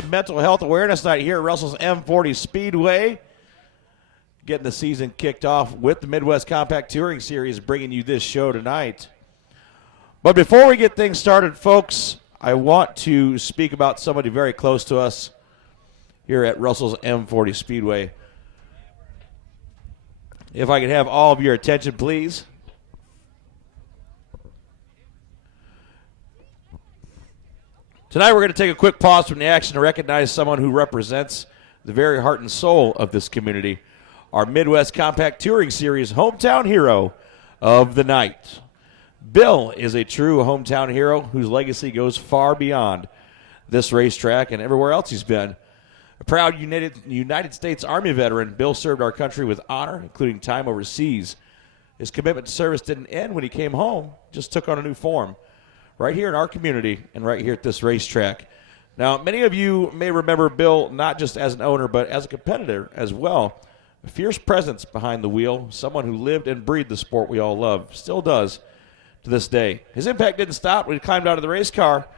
Recreation Mental Health Awareness Night here at Russell's M-40 Speedway. Getting the season kicked off with the Midwest Compact Touring Series, bringing you this show tonight. But before we get things started, folks, I want to speak about somebody very close to us here at Russell's M-40 Speedway. If I could have all of your attention, please. Tonight we're going to take a quick pause from the action to recognize someone who represents the very heart and soul of this community, our Midwest Compact Touring Series hometown hero of the night. Bill is a true hometown hero whose legacy goes far beyond this racetrack and everywhere else he's been. A proud United States Army veteran, Bill served our country with honor, including time overseas. His commitment to service didn't end when he came home, just took on a new form. Right here in our community and right here at this racetrack. Now, many of you may remember Bill not just as an owner, but as a competitor as well. A fierce presence behind the wheel, someone who lived and breathed the sport we all love, still does to this day. His impact didn't stop when he climbed out of the race car.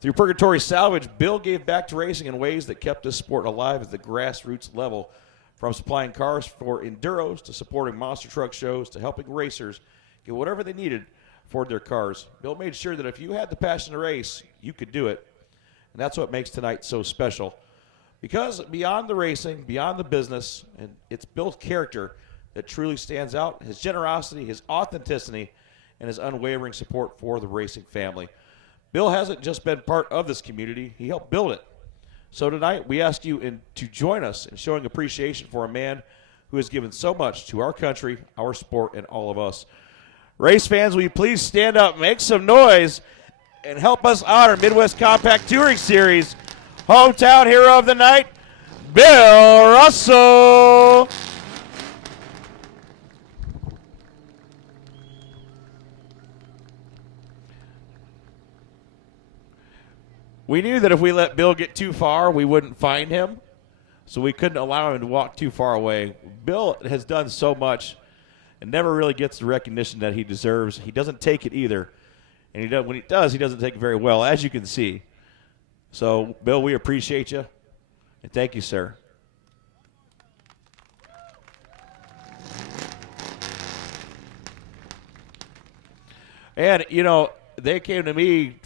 Through Purgatory Salvage, Bill gave back to racing in ways that kept this sport alive at the grassroots level, from supplying cars for enduros to supporting monster truck shows to helping racers get whatever they needed for their cars. Bill made sure that if you had the passion to race, you could do it. And that's what makes tonight so special. Because beyond the racing, beyond the business, and it's Bill's character that truly stands out, his generosity, his authenticity, and his unwavering support for the racing family. Bill hasn't just been part of this community, he helped build it. So tonight, we ask you to join us in showing appreciation for a man who has given so much to our country, our sport, and all of us. Race fans, will you please stand up, make some noise, and help us honor Midwest Compact Touring Series hometown hero of the night, Bill Russell. We knew that if we let Bill get too far, we wouldn't find him, so we couldn't allow him to walk too far away. Bill has done so much and never really gets the recognition that he deserves. He doesn't take it either. And when he does, he doesn't take it very well, as you can see. So, Bill, we appreciate you. And thank you, sir. And, you know, they came to me,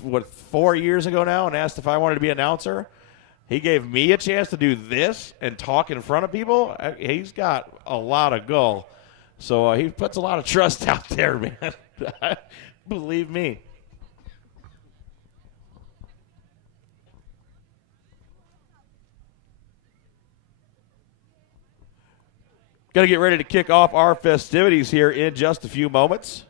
4 years ago now and asked if I wanted to be an announcer. He gave me a chance to do this and talk in front of people. He's got a lot of gall. So he puts a lot of trust out there, man. Believe me. Going to get ready to kick off our festivities here in just a few moments.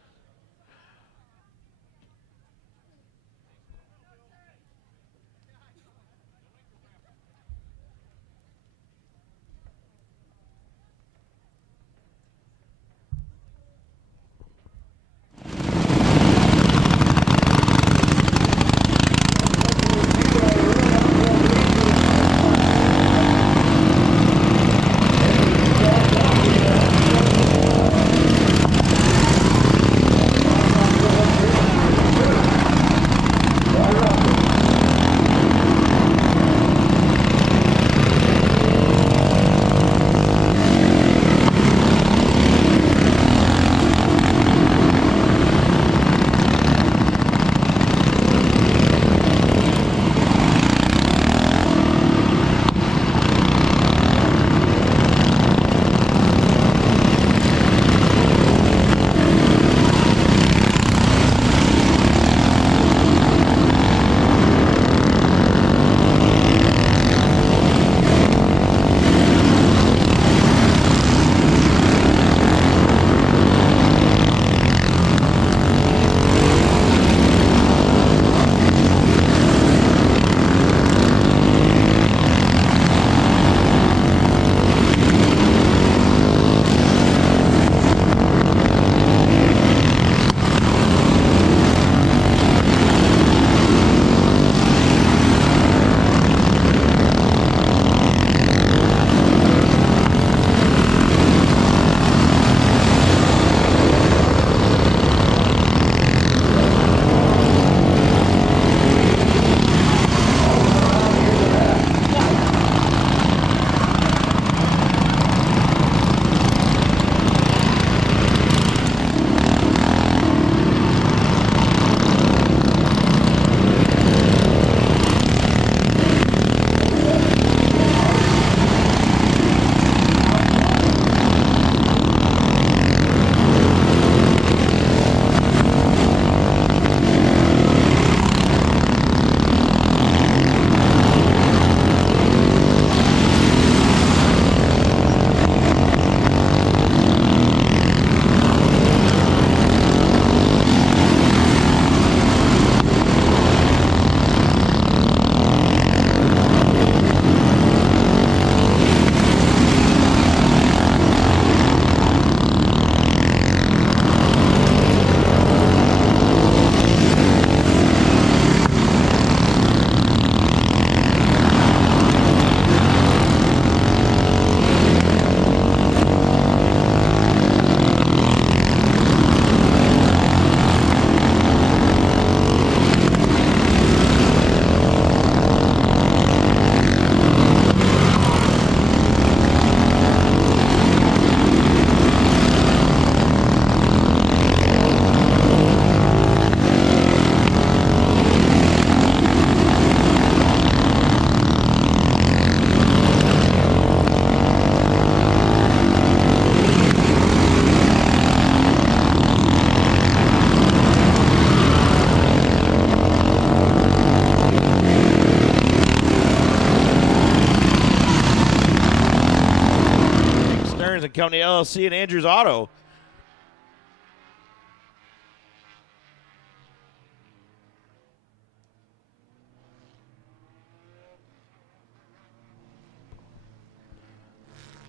Company, LLC, and Andrews Auto.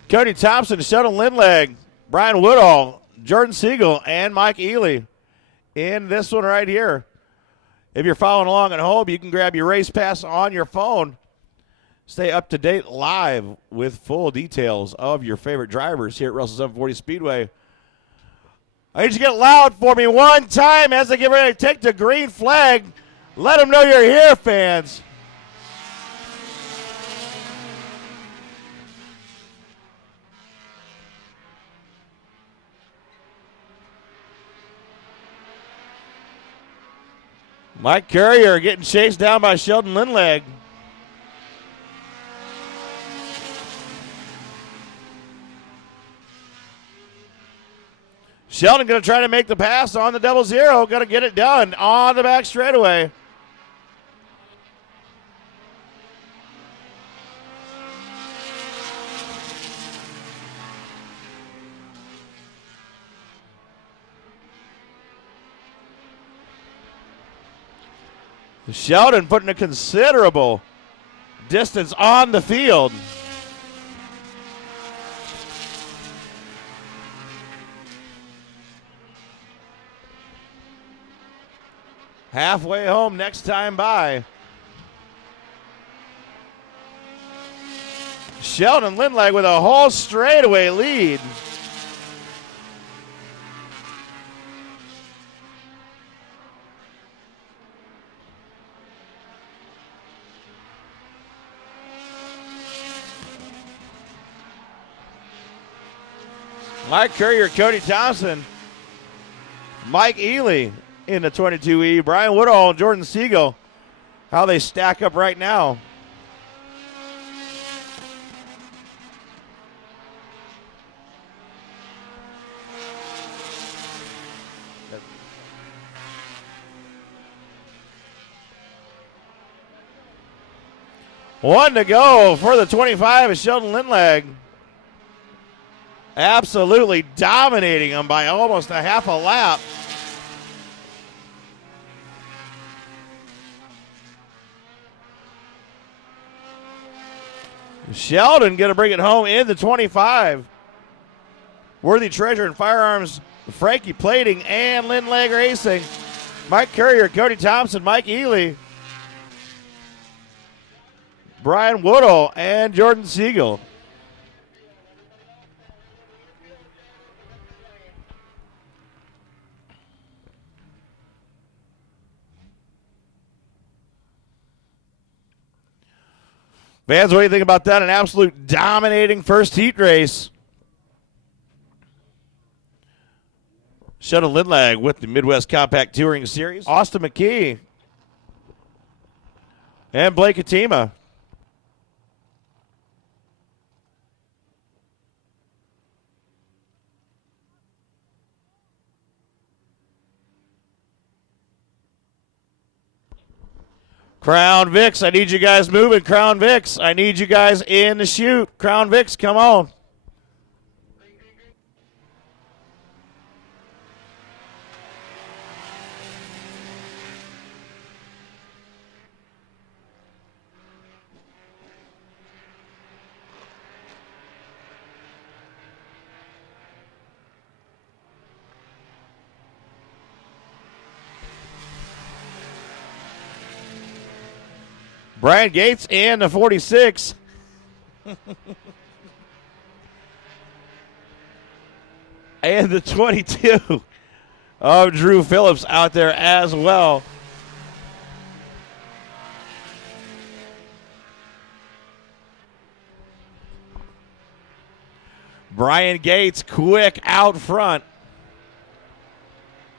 Cody Thompson, Sheldon Lindleg, Brian Woodall, Jordan Siegel, and Mike Ely in this one right here. If you're following along at home, you can grab your race pass on your phone. Stay up to date live with full details of your favorite drivers here at Russell 740 Speedway. I need you to get loud for me one time as they get ready to take the green flag. Let them know you're here, fans. Mike Courier getting chased down by Sheldon Lindleg. Sheldon going to try to make the pass on the 00. Going to get it done on the back straightaway. Sheldon putting a considerable distance on the field. Halfway home next time by. Sheldon Lindleg with a whole straightaway lead. Mike Courier, Cody Thompson, Mike Ely in the 22E, Brian Woodall, and Jordan Siegel. How they stack up right now. One to go for the 25 is Sheldon Lindleg. Absolutely dominating them by almost a half a lap. Sheldon going to bring it home in the 25. Worthy Treasure and Firearms, Frankie Plating and Lindleg Racing. Mike Courier, Cody Thompson, Mike Ely, Brian Woodall, and Jordan Siegel. Fans, what do you think about that? An absolute dominating first heat race. Sheldon Lindleg with the Midwest Compact Touring Series. Austin McKee and Blake Atima. Crown Vics, I need you guys moving. Crown Vics, I need you guys in the chute. Crown Vics, come on. Brian Gates in the 46. And the 22 of Drew Phillips out there as well. Brian Gates quick out front.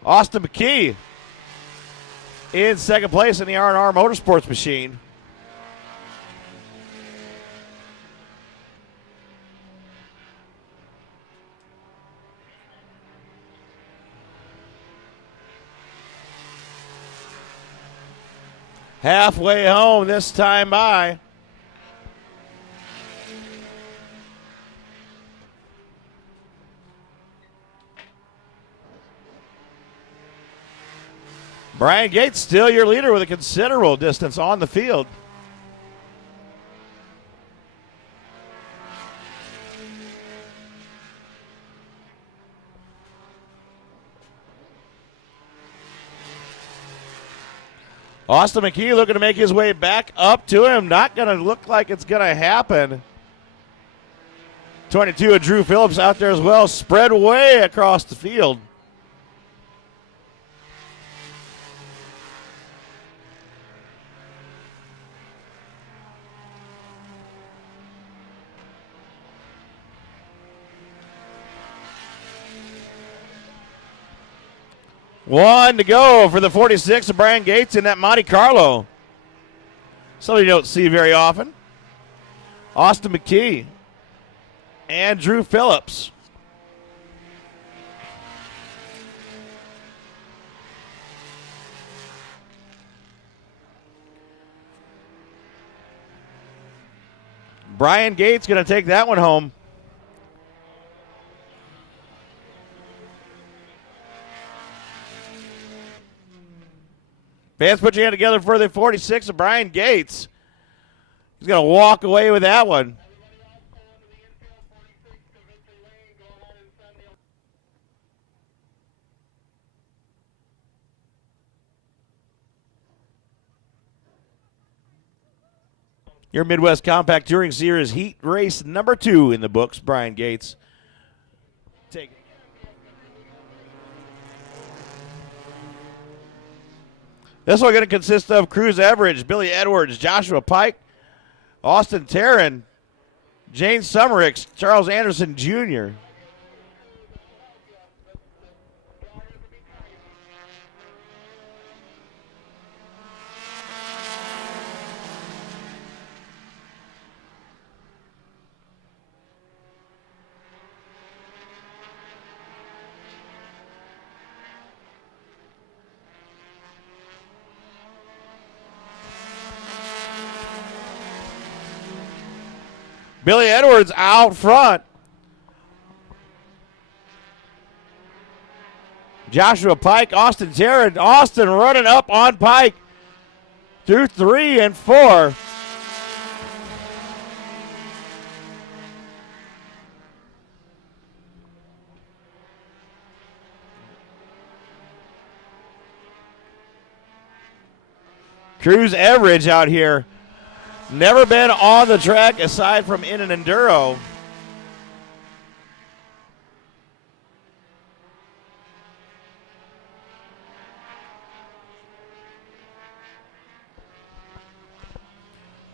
Austin McKee in second place in the R&R Motorsports machine. Halfway home this time by. Brian Gates still your leader with a considerable distance on the field. Austin McKee looking to make his way back up to him. Not going to look like it's going to happen. 22 of Drew Phillips out there as well, spread way across the field. One to go for the 46 of Brian Gates in that Monte Carlo. Something you don't see very often. Austin McKee and Drew Phillips. Brian Gates going to take that one home. Fans, put your hand together for the 46 of Brian Gates. He's going to walk away with that one. Your Midwest Compact Touring Series Heat race number 2 in the books, Brian Gates. Take it. This one going to consist of Cruz Everidge, Billy Edwards, Joshua Pike, Austin Taryn, James Summericks, Charles Anderson Jr. Billy Edwards out front. Joshua Pike, Austin Tarrant. Austin running up on Pike through 3 and 4. Cruz Everidge out here. Never been on the track aside from in an enduro.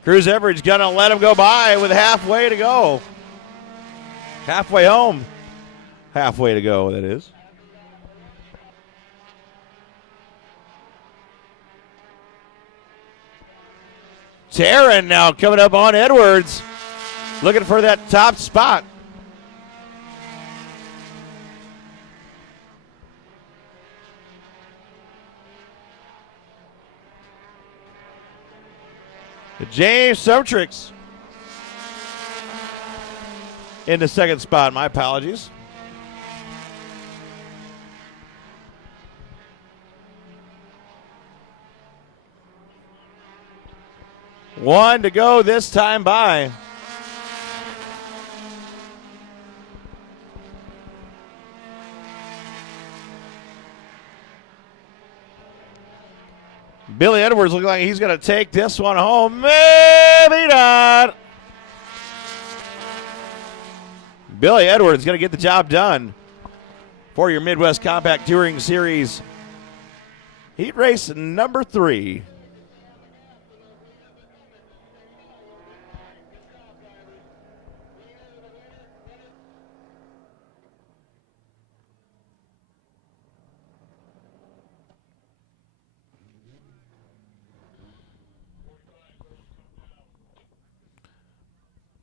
Cruz Everidge gonna let him go by with halfway to go. Halfway home. Halfway to go, that is. Taryn now coming up on Edwards, looking for that top spot. James Sumtrix in the second spot. My apologies. One to go this time by. Billy Edwards looking like he's going to take this one home. Maybe not. Billy Edwards going to get the job done for your Midwest Compact Touring Series Heat Race number 3.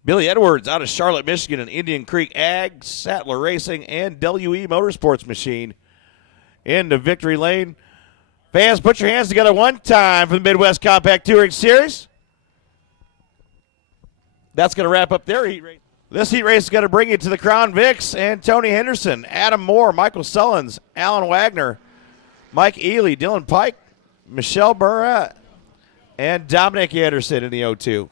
Billy Edwards out of Charlotte, Michigan, and Indian Creek Ag, Sattler Racing, and WE Motorsports Machine into victory lane. Fans, put your hands together one time for the Midwest Compact Touring Series. That's going to wrap up their heat race. This heat race is going to bring you to the Crown Vics and Tony Henderson, Adam Moore, Michael Sullins, Alan Wagner, Mike Ely, Dylan Pike, Michelle Burra and Dominic Anderson in the 0-2.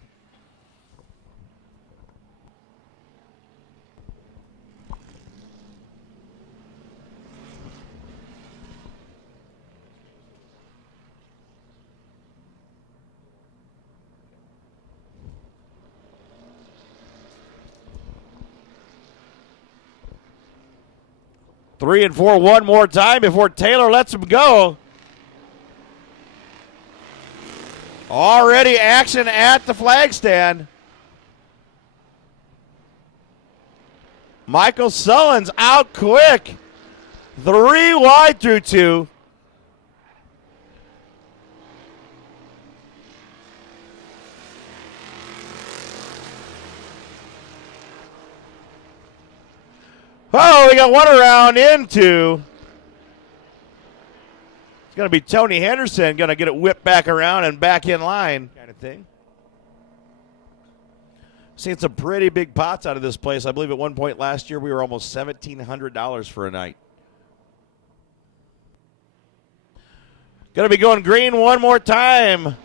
Three and four one more time before Taylor lets him go. Already action at the flag stand. Michael Sullins out quick. 3 wide through 2. Oh, we got one around into. It's going to be Tony Henderson going to get it whipped back around and back in line kind of thing. Seen some pretty big pots out of this place. I believe at one point last year we were almost $1,700 for a night. Going to be going green one more time.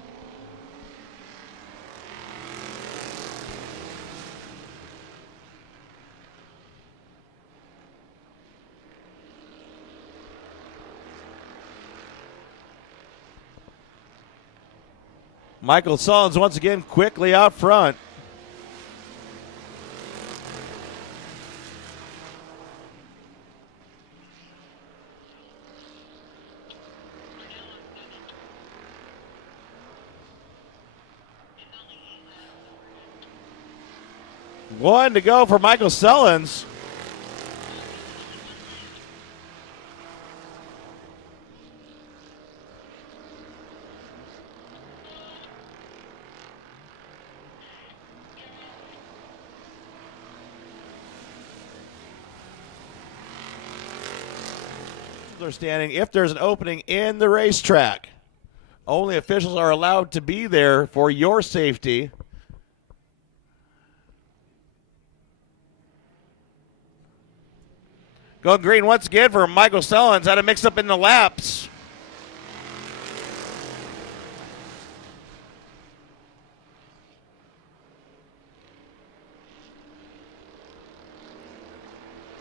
Michael Sullins once again quickly out front. One to go for Michael Sullins. Are standing if there's an opening in the racetrack. Only officials are allowed to be there for your safety. Going green once again for Michael Sullins. Had a mix up in the laps.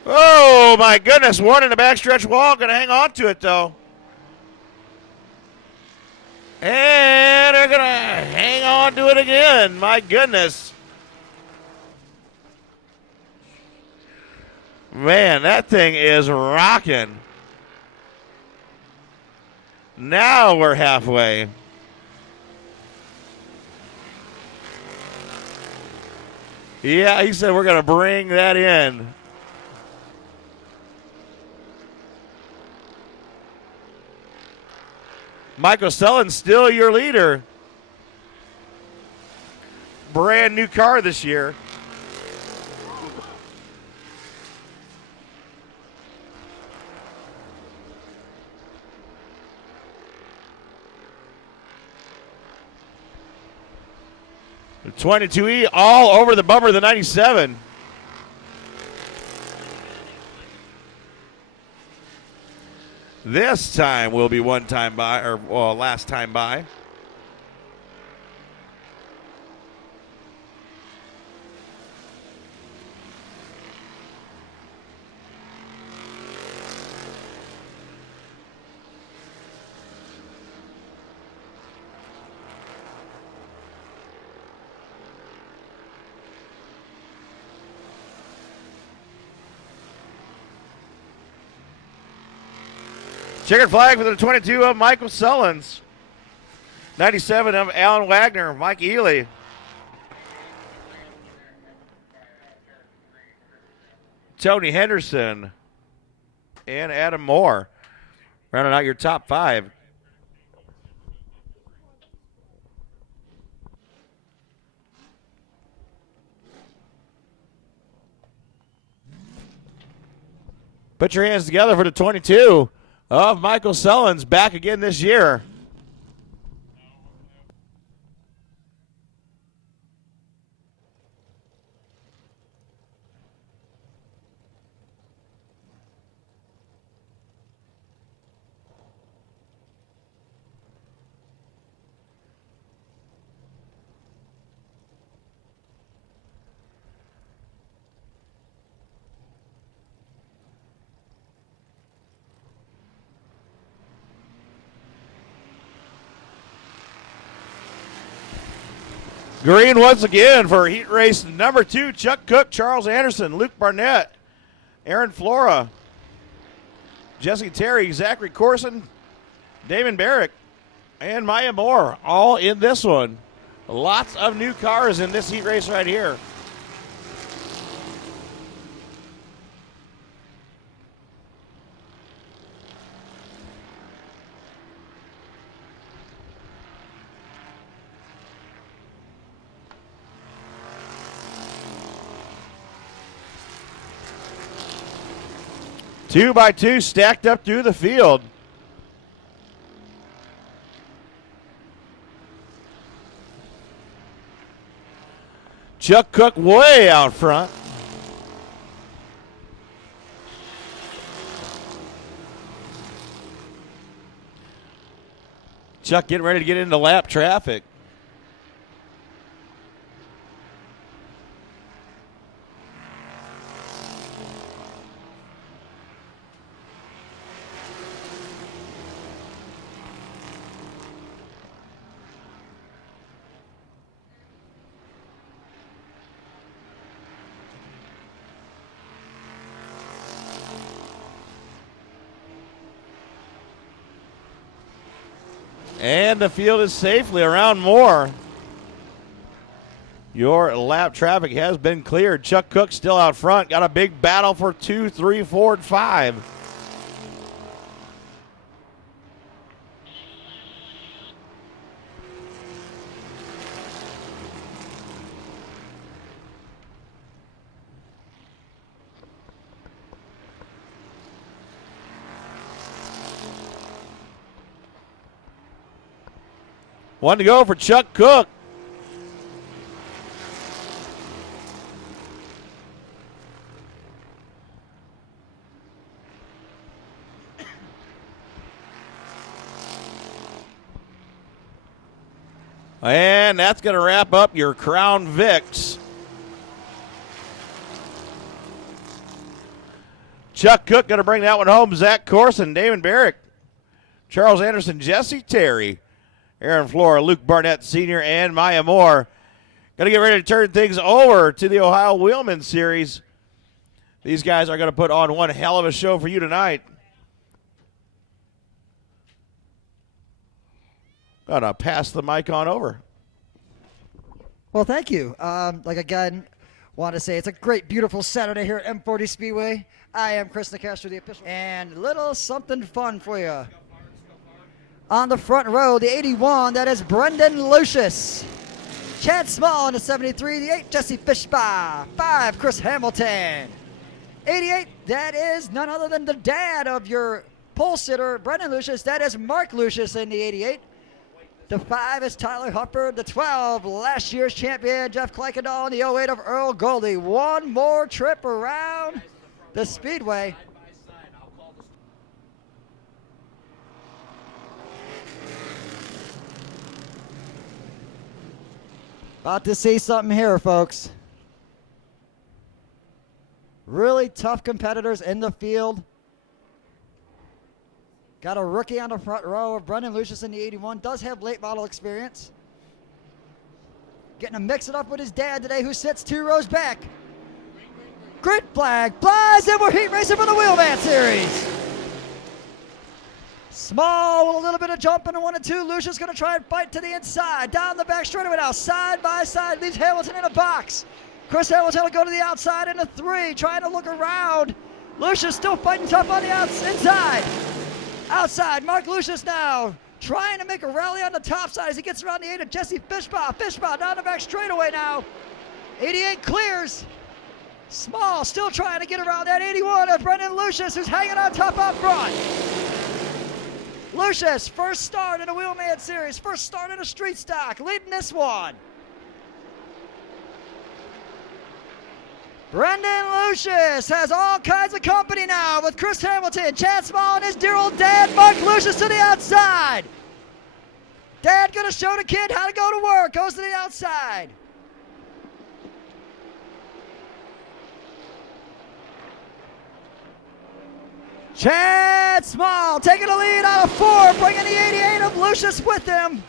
Oh, my goodness. One in the backstretch wall. Going to hang on to it, though. And they're going to hang on to it again. My goodness. Man, that thing is rocking. Now we're halfway. Yeah, he said we're going to bring that in. Michael Sullins still your leader. Brand new car this year. The 22E all over the bumper of the 97. This time will be one time by, or last time by. Checkered flag for the 22 of Michael Sullins. 97 of Alan Wagner, Mike Ely. Tony Henderson and Adam Moore. Rounding out your top 5. Put your hands together for the 22 of Michael Sullins, back again this year. Green once again for heat race number 2. Chuck Cook, Charles Anderson, Luke Barnett, Aaron Flora, Jesse Terry, Zachary Corson, Damon Barrick, and Maya Moore, all in this one. Lots of new cars in this heat race right here. Two by two stacked up through the field. Chuck Cook way out front. Chuck getting ready to get into lap traffic. And the field is safely around Moore. Your lap traffic has been cleared. Chuck Cook still out front. Got a big battle for 2, 3, 4, and 5. One to go for Chuck Cook. And that's going to wrap up your Crown Vics. Chuck Cook going to bring that one home. Zach Corson, Damon Barrick, Charles Anderson, Jesse Terry, Aaron Flora, Luke Barnett Sr., and Maya Moore. Going to get ready to turn things over to the Ohio Wheelman Series. These guys are going to put on one hell of a show for you tonight. Going to pass the mic on over. Well, thank you. Again, want to say it's a great, beautiful Saturday here at M-40 Speedway. I am Chris Nicastro, the official. And little something fun for you. On the front row, the 81, that is Brendan Lucius. Chad Small in the 73, the 8, Jesse Fishbaugh. 5, Chris Hamilton. 88, that is none other than the dad of your pole sitter, Brendan Lucius. That is Mark Lucius in the 88. The 5 is Tyler Hupper. The 12, last year's champion, Jeff Kleikendall. And the 08 of Earl Goldie. One more trip around the Speedway. About to see something here, folks. Really tough competitors in the field. Got a rookie on the front row of Brendan Lucius in the 81. Does have late model experience. Getting to mix it up with his dad today, who sits 2 rows back. Grid flag flies, and we're heat racing for the Wheelman Series. Small with a little bit of jumping in 1 and 2. Lucius going to try and fight to the inside. Down the back straightaway now, side by side. Leaves Hamilton in a box. Chris Hamilton will go to the outside in a 3, trying to look around. Lucius still fighting tough on the inside. Outside, Mark Lucius now trying to make a rally on the top side as he gets around the 8 of Jesse Fishbaugh. Fishbaugh down the back straightaway now. 88 clears. Small still trying to get around that 81 of Brendan Lucius, who's hanging on top up front. Lucius, first start in a Wheelman Series, first start in a street stock, leading this one. Brendan Lucius has all kinds of company now with Chris Hamilton, Chad Small, and his dear old dad, Mark Lucius, to the outside. Dad gonna show the kid how to go to work, goes to the outside. Chad Small taking the lead out of 4, bringing the 88 of Lucius with him.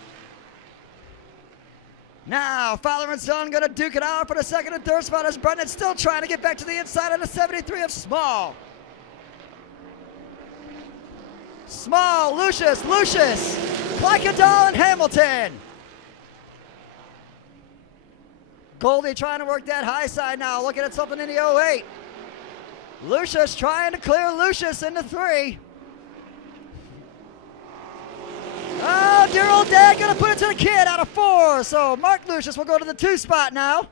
Now, father and son going to duke it out for the second and third spot as Brendan's still trying to get back to the inside on the 73 of Small. Small, Lucius, Clykendall, and Hamilton. Goldie trying to work that high side now, looking at something in the 08. Lucius trying to clear Lucius into 3. Oh, dear old dad gonna put it to the kid out of 4. So Mark Lucius will go to the 2 spot now.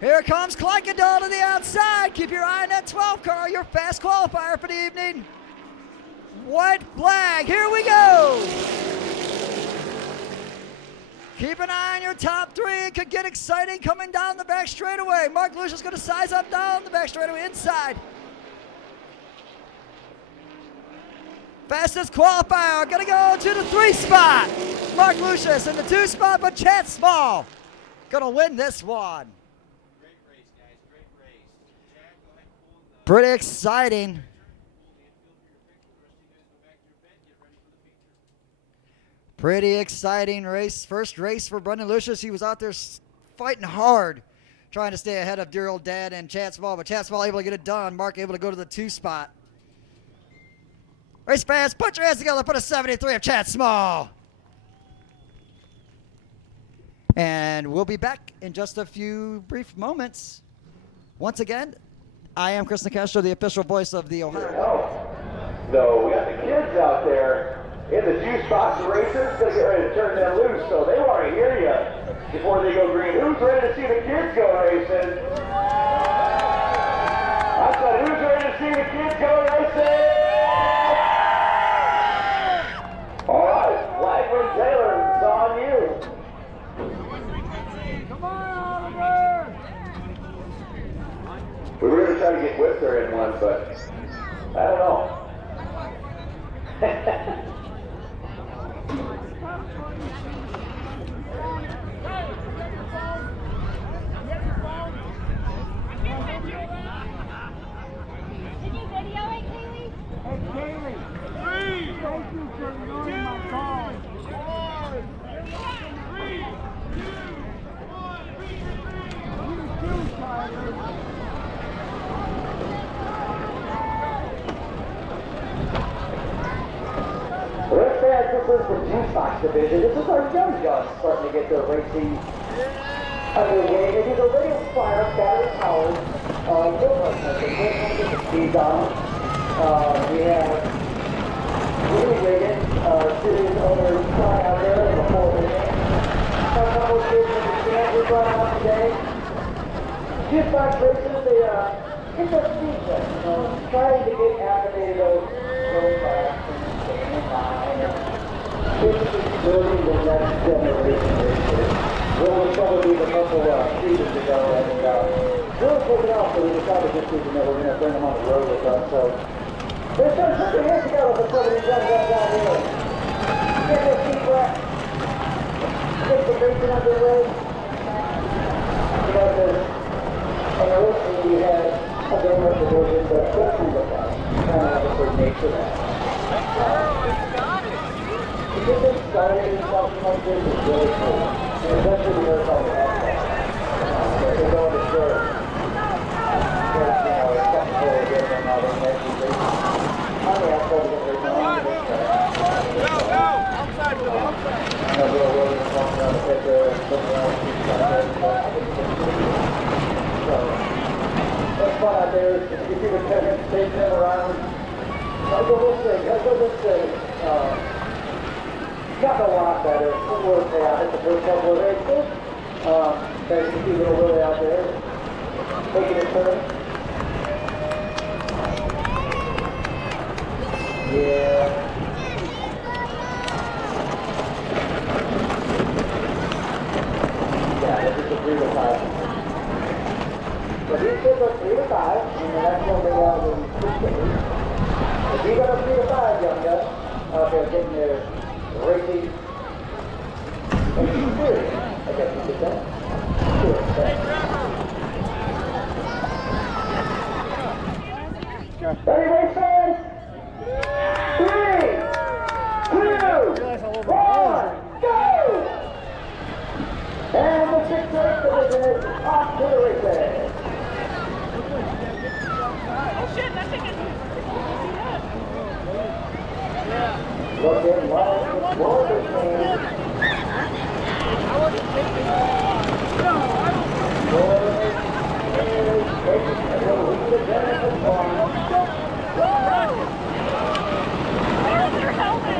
Here comes Clykendall to the outside. Keep your eye on that 12 car, your fast qualifier for the evening. White flag, here we go. Keep an eye on your top 3. It could get exciting coming down the back straightaway. Mark Lucius gonna size up down the back straightaway inside. Fastest qualifier, gonna go to the 3 spot. Mark Lucius in the 2 spot, but Chad Small gonna win this one. Great race, guys. Great race. Chad, go ahead and pull the Pretty exciting. Pretty exciting race. First race for Brendan Lucius. He was out there fighting hard, trying to stay ahead of dear old dad and Chad Small, but Chad Small able to get it done. Mark able to go to the 2 spot. Race fans, put your hands together for the 73 of Chad Small. And we'll be back in just a few brief moments. Once again, I am Chris Nicastro, the official voice of the Ohio. So we got the kids out there in the 2 spots racers. Gonna get ready to turn them loose, so they want to hear you before they go green. Who's ready to see the kids go racing? I said, who's ready to see the kids go racing? All right, Flagman Taylor, it's on you. Come on, Oliver! We were going to try to get Whipster in one, but I don't know. Did you video it, Kaylee? Hey, Kaylee. Thank you for ignoring my call. 3, 2, 1. You too, Tyler. Let's say this is the juice box division. This is our young guns starting to get their racing underway. It is a radio fire, battery powered. The speeds on. We have Willie Reagan, series owner, flying out there in the 4-minute. A couple of kids in the stand we brought out today. Juice box races, they get their speed check, trying to get activated those fast and line and basically building the next generation racers. Will probably be a couple seasons ago, and really took it off, so we decided this season that we're going to bring them on the road with us. So they're starting to put their hands together for some of these young guys out here. Get their feet wet. Get the racing underway. You know, because on the racing we had a very much division, but what kind of that? Kind of have a certain nature that. To get them started in something like this is really cool. And eventually we learn how to act that. They're going to serve. Because, you know, it's something totally different now than actually racing. On the outside, we get racing on the inside. No, outside with the outside. I know little Williams walking around the pit there, looking around the streets like that. So, what's fun out there is you see the tenants chasing them around. I'll go this thing. Got a lot better. We'll say I hit the first couple of races. As you can see little Willie out there taking his turn. Yeah. Yeah, this is the 3 to 5. So these kids are 3 to 5, and the next one they have is 6 to 8. If you got a 3 to 5, young guys, out there getting their racing serious. I guess you could say. Sure. Ready, race fans? 3, 2, 1, go! is off to the races. Oh shit, that thing is... Looking like the Roller King. Where's their helmet?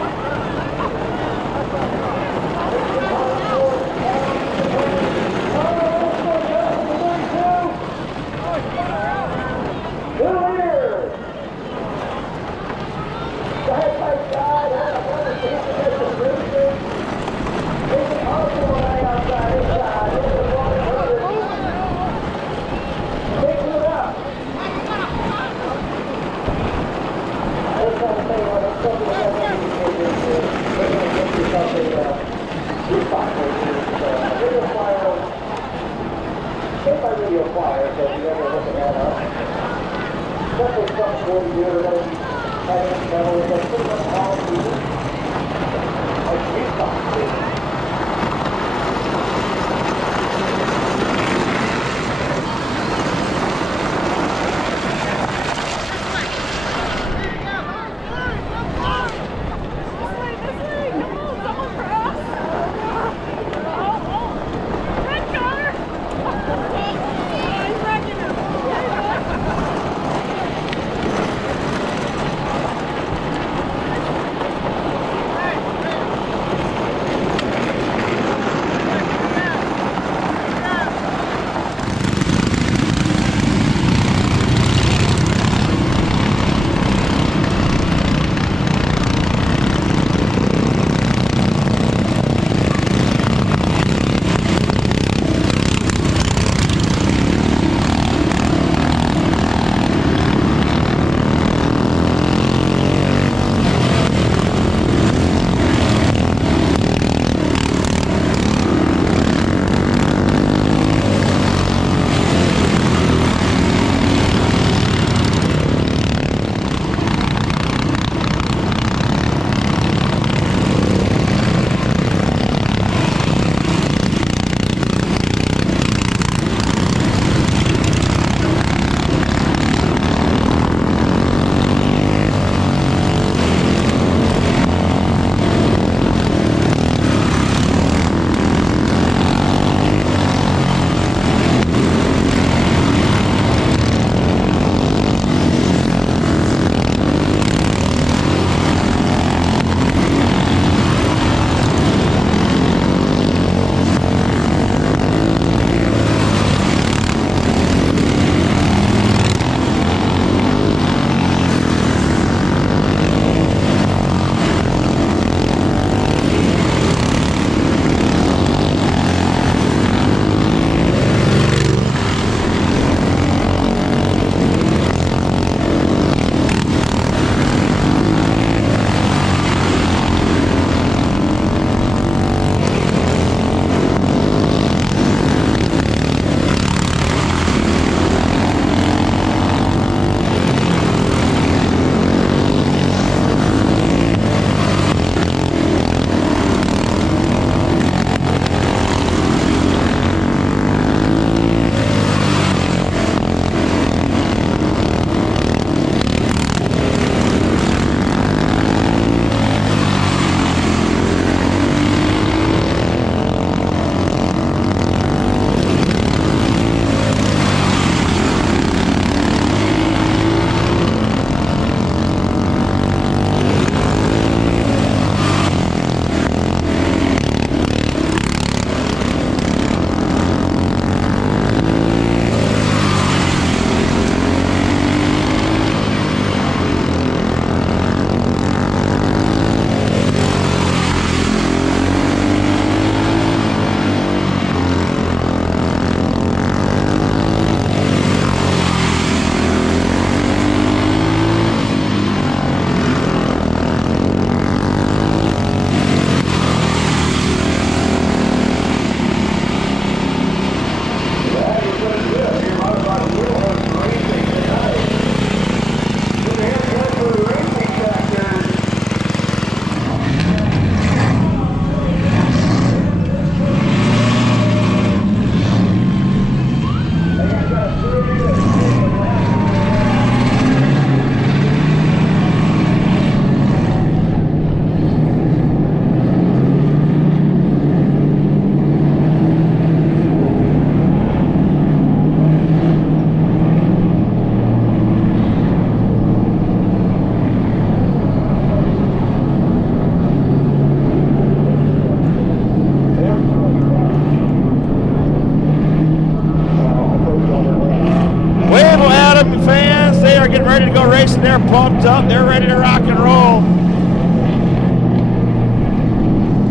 Racing, they're pumped up. They're ready to rock and roll.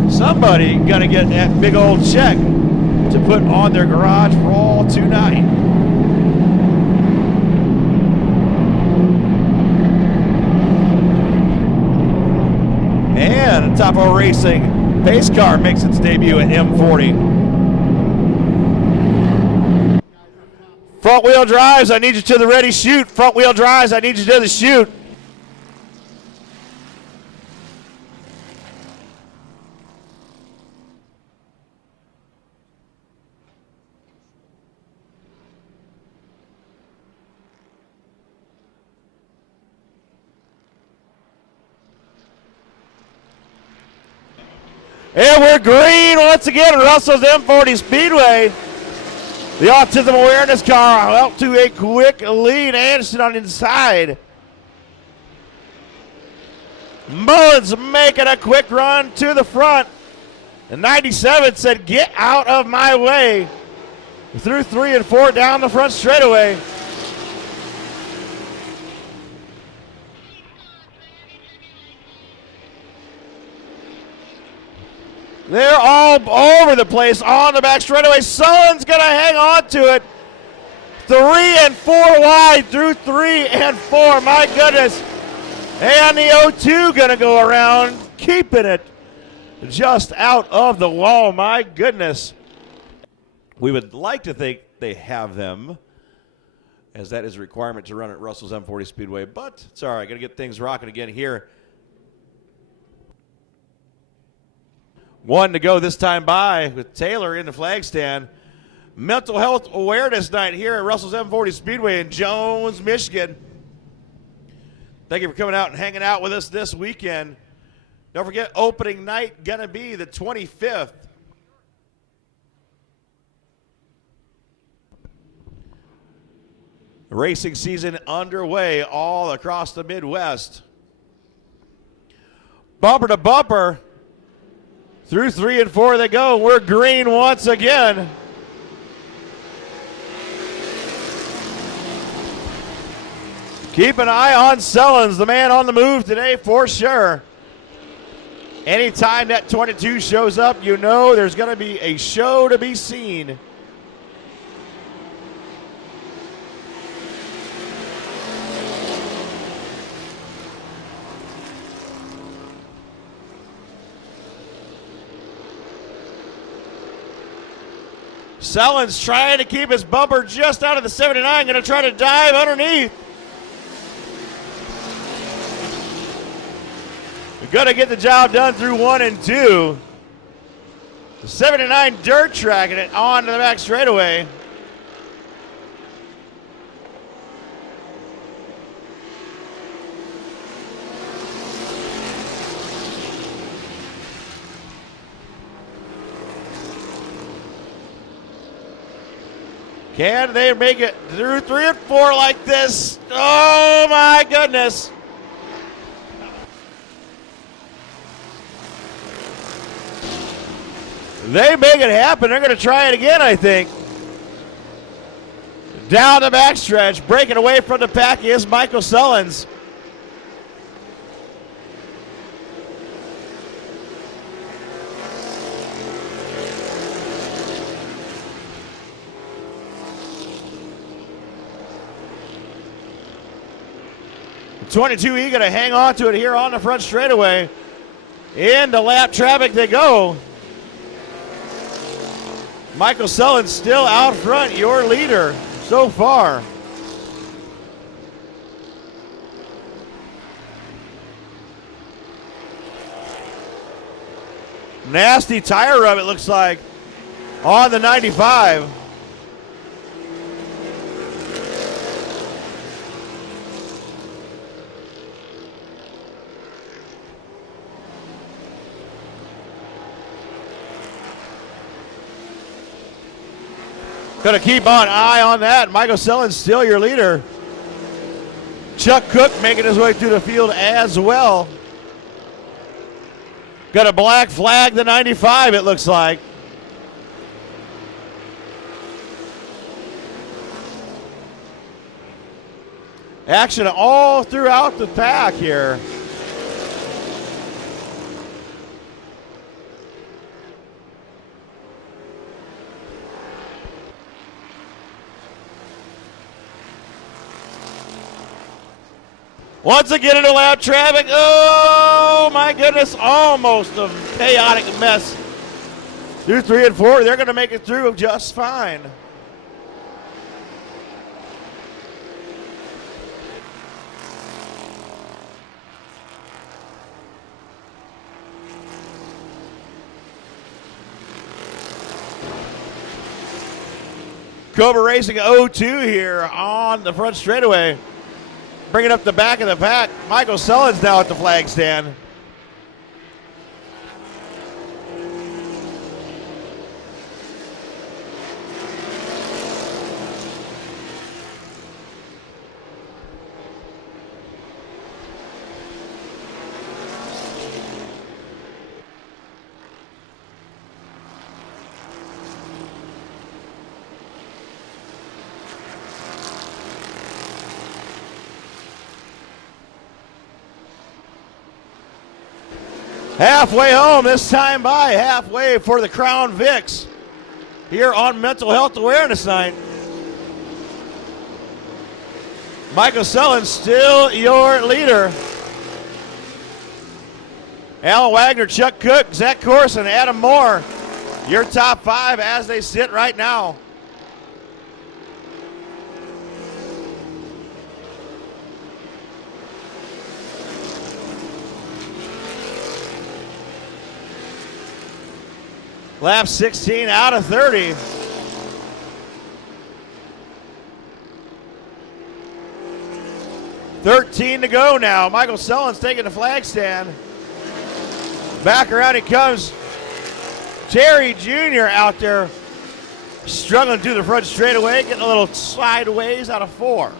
Somebody got to get that big old check to put on their garage for all tonight. And Topo Racing pace car makes its debut at M-40. Front wheel drives, I need you to the ready shoot. Front wheel drives, I need you to the shoot. And we're green once again. Russell's M-40 Speedway. The autism awareness car out to a quick lead. Anderson on the inside. Mullins making a quick run to the front. And 97 said, get out of my way. Through 3 and 4 down the front straightaway. They're all over the place on the back straightaway. Sullen's going to hang on to it. 3 and 4 wide through 3 and 4. My goodness. And the 0-2 going to go around, keeping it just out of the wall. My goodness. We would like to think they have them, as that is a requirement to run at Russell's M-40 Speedway. But it's all right. Going to get things rocking again here. 1 to go this time by with Taylor in the flag stand. Mental health awareness night here at Russell's M-40 Speedway in Jones, Michigan. Thank you for coming out and hanging out with us this weekend. Don't forget, opening night going to be the 25th. Racing season underway all across the Midwest. Bumper to bumper. Through 3 and 4 they go. We're green once again. Keep an eye on Sellens, the man on the move today for sure. Anytime that 22 shows up, you know there's going to be a show to be seen. Sellens trying to keep his bumper just out of the 79. Going to try to dive underneath. We're going to get the job done through 1 and 2. The 79 dirt tracking it onto the back straightaway. Can they make it through 3 and 4 like this? Oh my goodness. They make it happen. They're going to try it again, I think. Down the backstretch, breaking away from the pack is Michael Sellens. E going to hang on to it here on the front straightaway. Into lap traffic they go. Michael Sellens still out front, your leader so far. Nasty tire rub, it looks like, on the 95. Going to keep an eye on that. Michael Sellens still your leader. Chuck Cook making his way through the field as well. Got a black flag, the 95, it looks like. Action all throughout the pack here. Once again into lap traffic. Oh my goodness, almost a chaotic mess. Through 3 and 4, they're going to make it through just fine. Cobra Racing 0-2 here on the front straightaway. Bringing up the back of the pack. Michael Sullins now at the flag stand. Halfway home this time by, halfway for the Crown Vics here on Mental Health Awareness Night. Michael Sullins still your leader. Alan Wagner, Chuck Cook, Zach Corson, Adam Moore, your top 5 as they sit right now. Lap 16 out of 30. $13 to go now. Michael Sullins taking the flag stand. Back around he comes. Terry Jr. out there struggling through the front straightaway, getting a little sideways out of 4.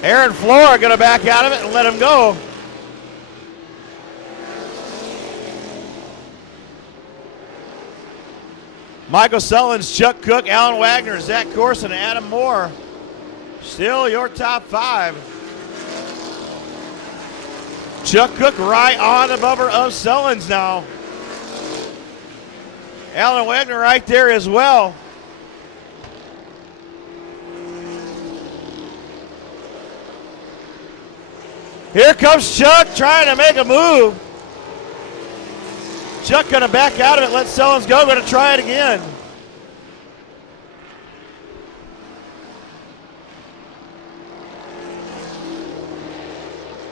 Aaron Flora going to back out of it and let him go. Michael Sullins, Chuck Cook, Alan Wagner, Zach Corson, Adam Moore. Still your top 5. Chuck Cook right on the bumper of Sullins now. Alan Wagner right there as well. Here comes Chuck trying to make a move. Chuck going to back out of it, let Sullins go, going to try it again.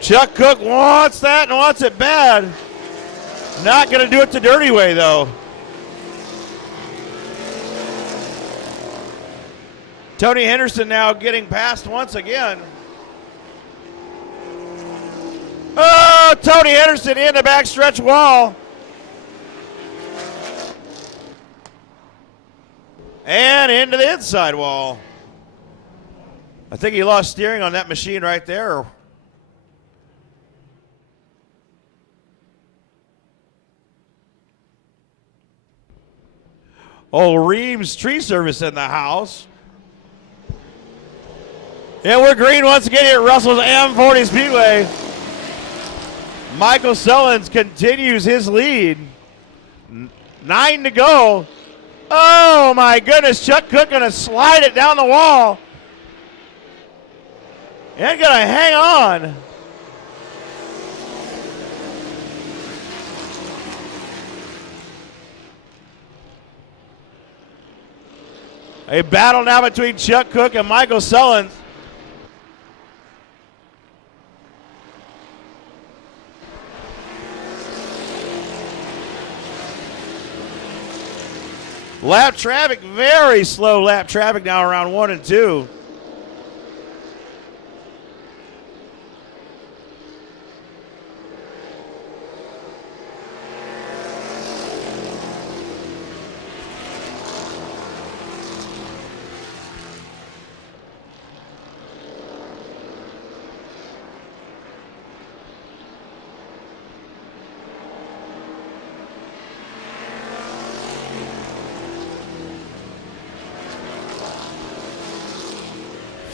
Chuck Cook wants that and wants it bad. Not going to do it the dirty way, though. Tony Henderson now getting past once again. Oh, Tony Henderson in the backstretch wall. And into the inside wall. I think he lost steering on that machine right there. Old Reams Tree Service in the house. And we're green once again here at Russell's M-40 Speedway. Michael Sullins continues his lead. 9 to go. Oh my goodness, Chuck Cook gonna slide it down the wall. And gonna hang on. A battle now between Chuck Cook and Michael Sullins. Lap traffic, very slow lap traffic now around 1 and 2.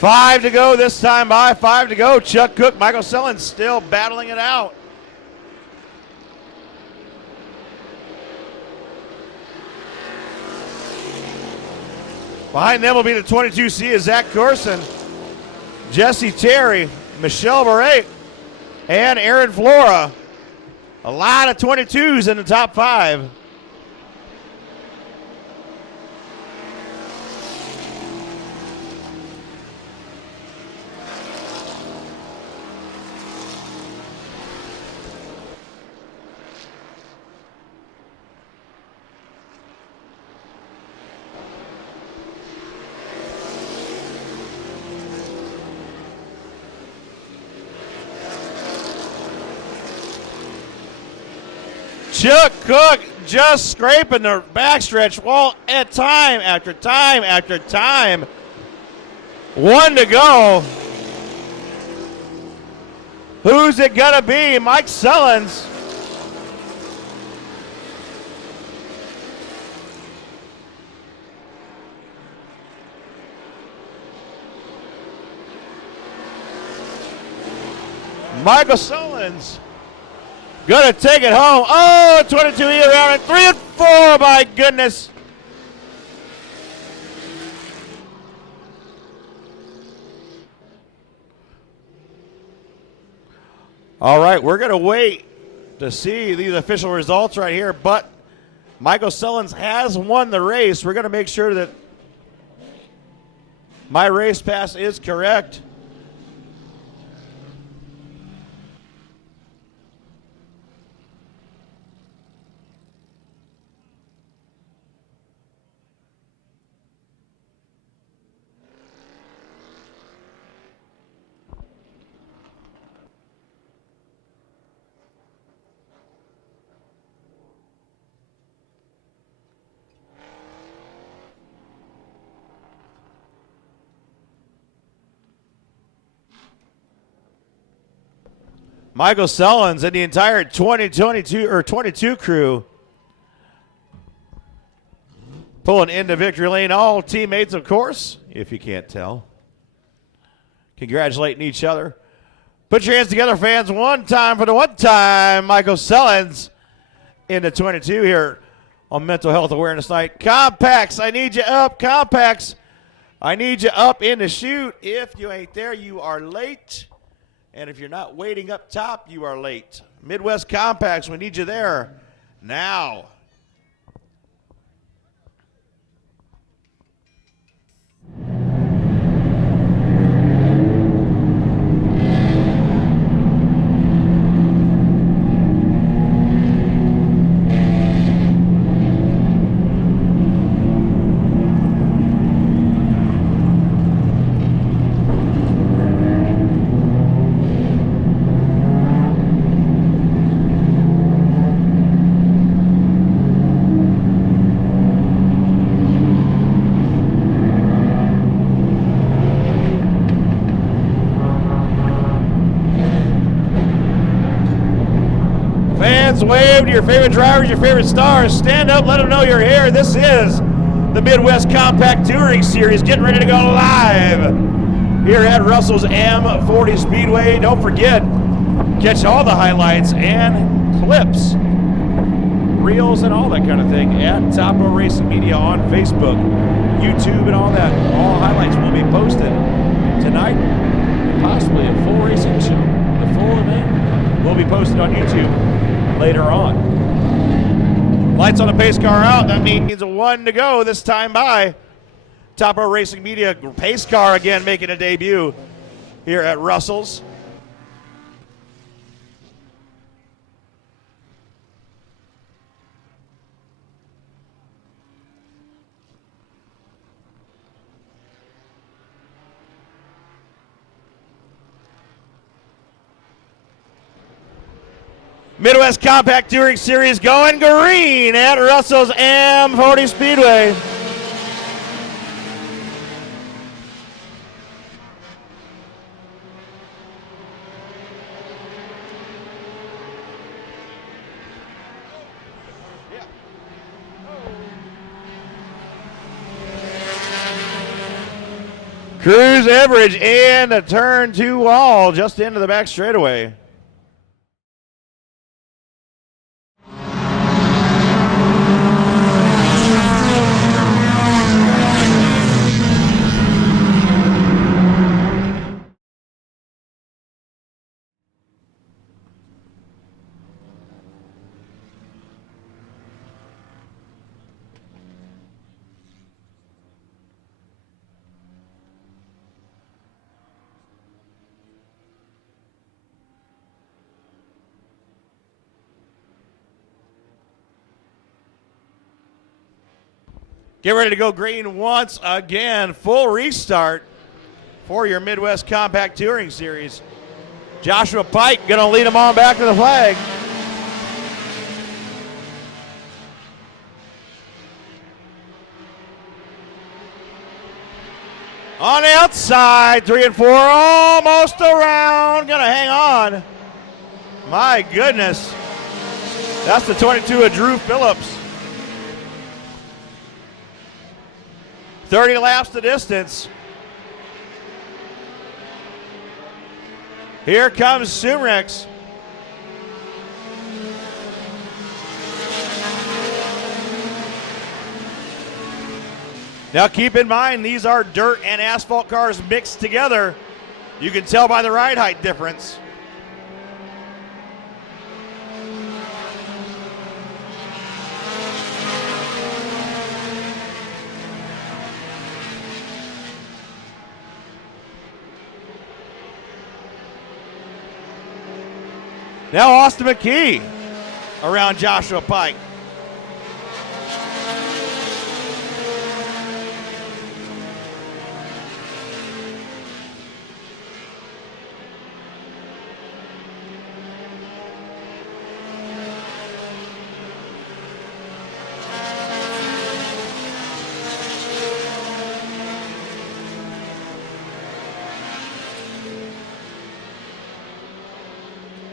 5 to go this time by. 5 to go. Chuck Cook, Michael Sellens still battling it out. Behind them will be the 22C of Zach Corson, Jesse Terry, Michelle Barrett, and Aaron Flora. A lot of 22s in the top 5. Chuck Cook just scraping the backstretch wall at time after time after time. 1 to go. Who's it gonna be? Mike Sellens. Michael Sellens gonna take it home. Oh, 22E around 3 and 4, my goodness. All right, we're gonna wait to see these official results right here, but Michael Sellens has won the race. We're gonna make sure that my race pass is correct. Michael Sellens and the entire 22 crew pulling into victory lane. All teammates, of course, if you can't tell. Congratulating each other. Put your hands together, fans. One time for the one time. Michael Sellens in the 22 here on Mental Health Awareness Night. Compacts, I need you up. Compacts, I need you up in the chute. If you ain't there, you are late. And if you're not waiting up top, you are late. Midwest Compacts, we need you there now. Wave to your favorite drivers, your favorite stars. Stand up, let them know you're here. This is the Midwest Compact Touring Series, getting ready to go live here at Russell's M-40 Speedway. Don't forget, catch all the highlights and clips, reels, and all that kind of thing at Topo Racing Media on Facebook, YouTube, and all that. All highlights will be posted tonight, possibly a full racing show. The full event will be posted on YouTube later on. Lights on the pace car out. That means a 1 to go this time by. Topo Racing Media pace car again making a debut here at Russell's. Midwest Compact Touring Series going green at Russell's M-40 Speedway. Cruise average and a turn 2 wall just into the back straightaway. Get ready to go green once again. Full restart for your Midwest Compact Touring Series. Joshua Pike going to lead them on back to the flag. On the outside, 3 and 4, almost around. Going to hang on. My goodness. That's the 22 of Drew Phillips. 30 laps the distance. Here comes Sumrex. Now keep in mind, these are dirt and asphalt cars mixed together. You can tell by the ride height difference. Now Austin McKee around Joshua Pike.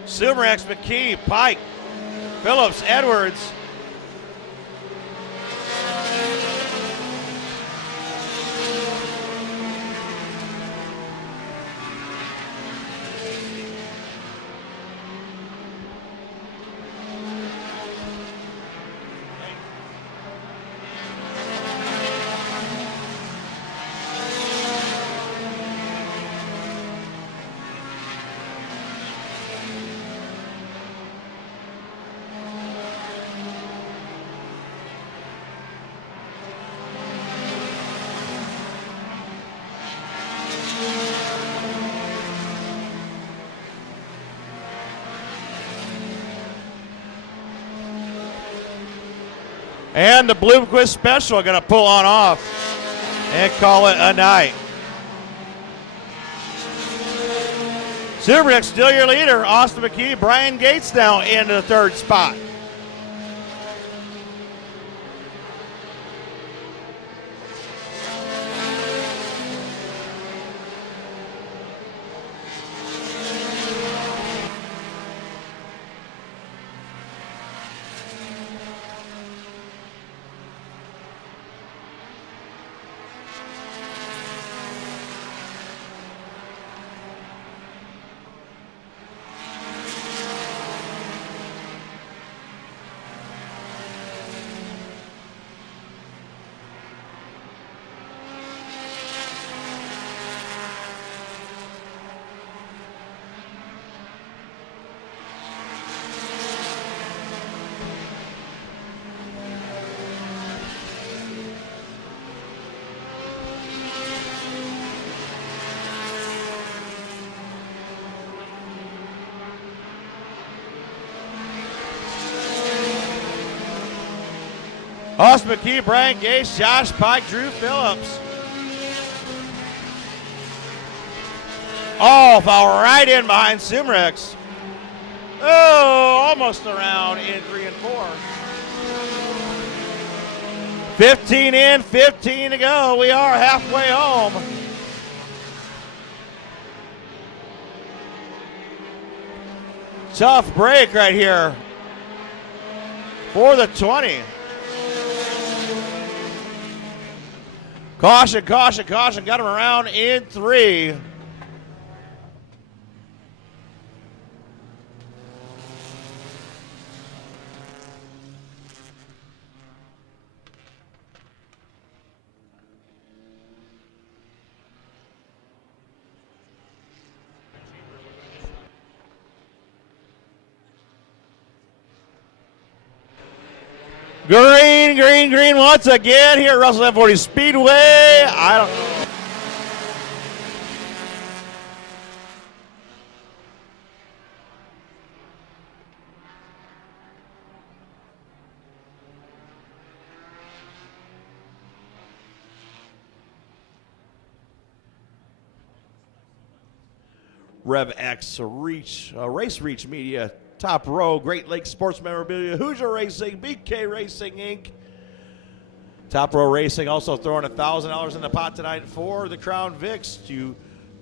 Sumerex, McKee, Pike, Phillips, Edwards. And the Bloomquist Special going to pull on off and call it a night. Sumerex still your leader. Austin McKee, Brian Gates now into the third spot. Austin McKee, Brian Gase, Josh Pike, Drew Phillips. Oh, foul right in behind Sumerex. Oh, almost around in 3 and 4. 15 in, 15 to go. We are halfway home. Tough break right here for the 20. Caution, caution, caution. Got him around in 3. Green, green, green once again here at Russell M-40 Speedway. I don't. Rev X Reach, Race Reach Media, Top Row, Great Lakes Sports Memorabilia, Hoosier Racing, BK Racing Inc. Top Row Racing also throwing $1,000 in the pot tonight for the Crown Vics to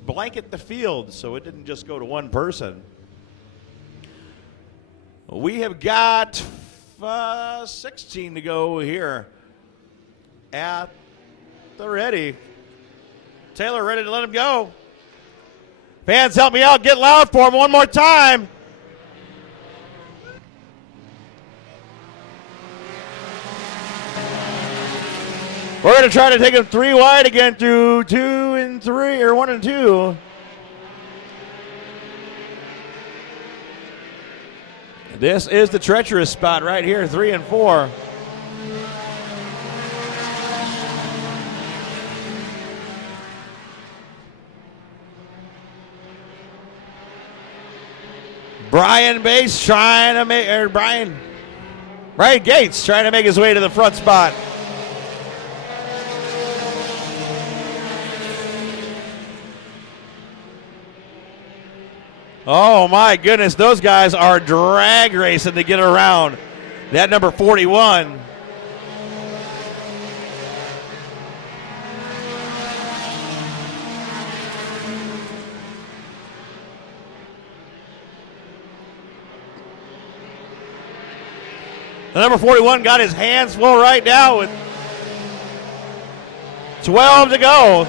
blanket the field, so it didn't just go to one person. We have got 16 to go here at the ready. Taylor ready to let him go. Fans, help me out. Get loud for him one more time. We're going to try to take him 3 wide again through 2 and 3, or 1 and 2. This is the treacherous spot right here, 3 and 4. Brian Gates trying to make, Brian Gates trying to make his way to the front spot. Oh my goodness, those guys are drag racing to get around that number 41. The number 41 got his hands full right now with 12 to go.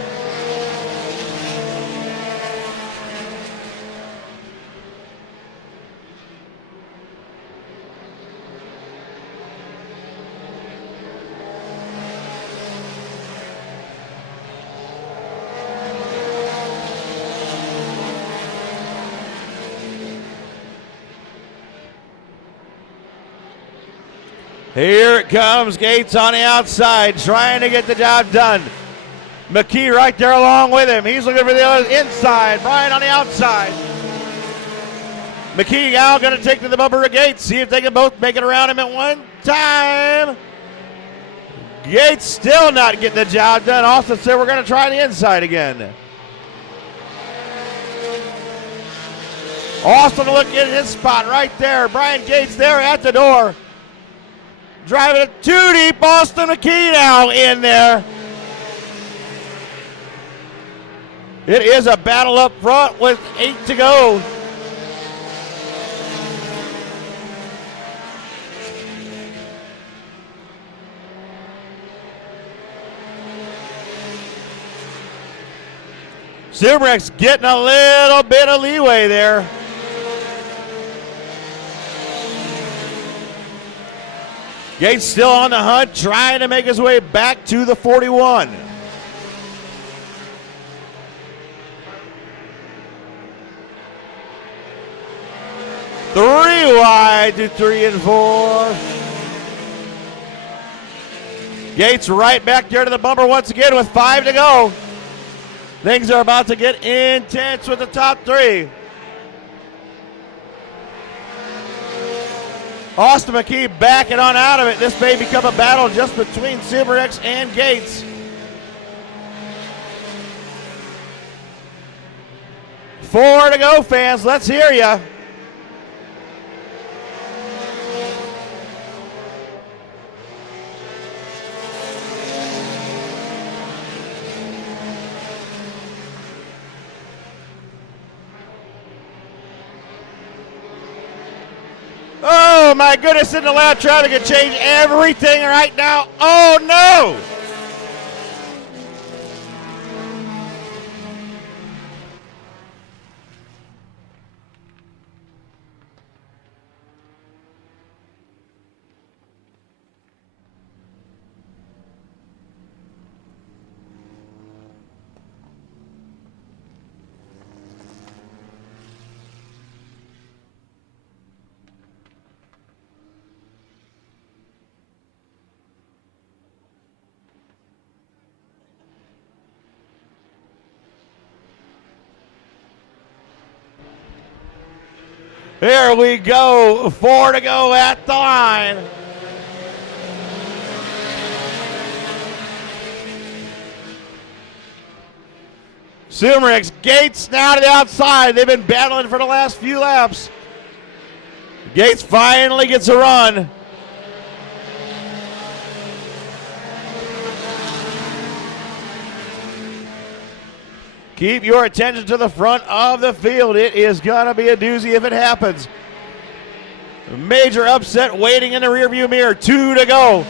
Here it comes, Gates on the outside, trying to get the job done. McKee right there along with him. He's looking for the other inside. Brian on the outside. McKee now going to take to the bumper of Gates, see if they can both make it around him at one time. Gates still not getting the job done. Austin said we're going to try the inside again. Austin looking at his spot right there. Brian Gates there at the door. Driving it too deep. Austin McKee now in there. It is a battle up front with 8 to go. Silverx getting a little bit of leeway there. Gates still on the hunt, trying to make his way back to the 41. Three wide to 3 and 4. Gates right back there to the bumper once again with 5 to go. Things are about to get intense with the top 3. Austin McKee backing on out of it. This may become a battle just between Silverx and Gates. 4 to go, fans. Let's hear ya. Oh my goodness, in the loud traffic, it changed everything right now. Oh no! Here we go. 4 to go at the line. Sumerix, Gates now to the outside. They've been battling for the last few laps. Gates finally gets a run. Keep your attention to the front of the field. It is going to be a doozy if it happens. Major upset waiting in the rearview mirror. 2 to go.